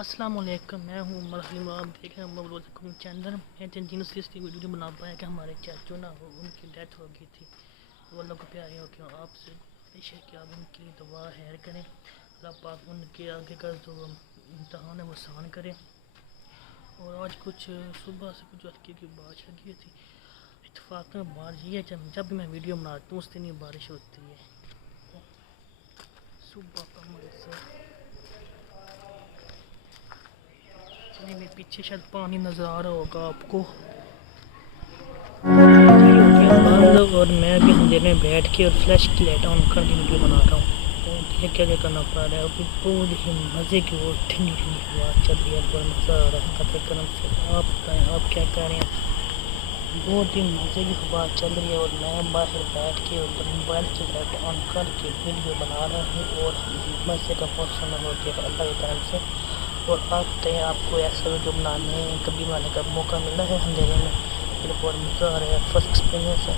अस्सलाम वालेकुम, मैं हूँ मरहम। आप देख रहे हैं रोज़ चैनल। मैं जिन इसलिए वीडियो बना पाया कि हमारे चाचू ना हो, उनकी डेथ हो गई थी। वो लोग प्यारे हो गया। आपसे गुजारिश है कि आप उनकी दुआ खैर करें। अल्लाह पाक उनके आगे का जो इम्तहान है वो आसान करें। और आज कुछ सुबह से कुछ हल्की की बारिश लगी थी। इत्तेफाक में बारिश ये है, जब भी मैं वीडियो बनाता हूँ उस दिन ही बारिश होती है। सुबह का मंजर मेरे पीछे शायद पानी नज़र आ रहा होगा आपको। और मैं भी अंधेरे में बैठ के और फ्लैश की लाइट ऑन कर के वीडियो बना रहा हूँ। तो ये क्या क्या करना पड़ रहा है। अभी बहुत ही मज़े की और ठंडी ठंडी हवा चल रही है। बड़ा मज़ा आ रहा है करम से। आप बताएं आप क्या कर रहे हैं। बहुत ही मज़े की हवा चल रही है और मैं बाहर बैठ के और मोबाइल की लाइट ऑन करके वीडियो बना रहा हूँ। और मज़े का मौसम हो गया अल्लाह के करम से। और आप बताएं आपको ऐसा वीडियो बनाने कभी बनाने का मौका मिला है अंधेरे में। मेरे बहुत मज़ा आ रहा है, फर्स्ट एक्सपीरियंस है।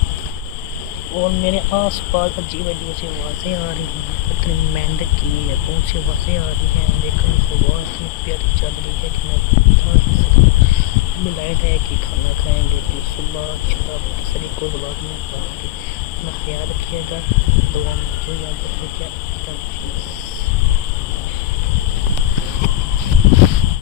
और मेरे आस पास अजीब अजीब सी आवाज़ें आ रही हैं। पता नहीं मेंढक की या कौन सी आवाज़ें आ रही हैं, लेकिन हवा इतनी प्यारी चल रही है कि मैं बता नहीं सकता। हमें लाइट है कि खाना खाएँगे तो सुबह इंशाल्लाह सभी को ब्लॉग में पाएंगे। अपना ख्याल रखिएगा, दुआ में जो याद रखिएगा।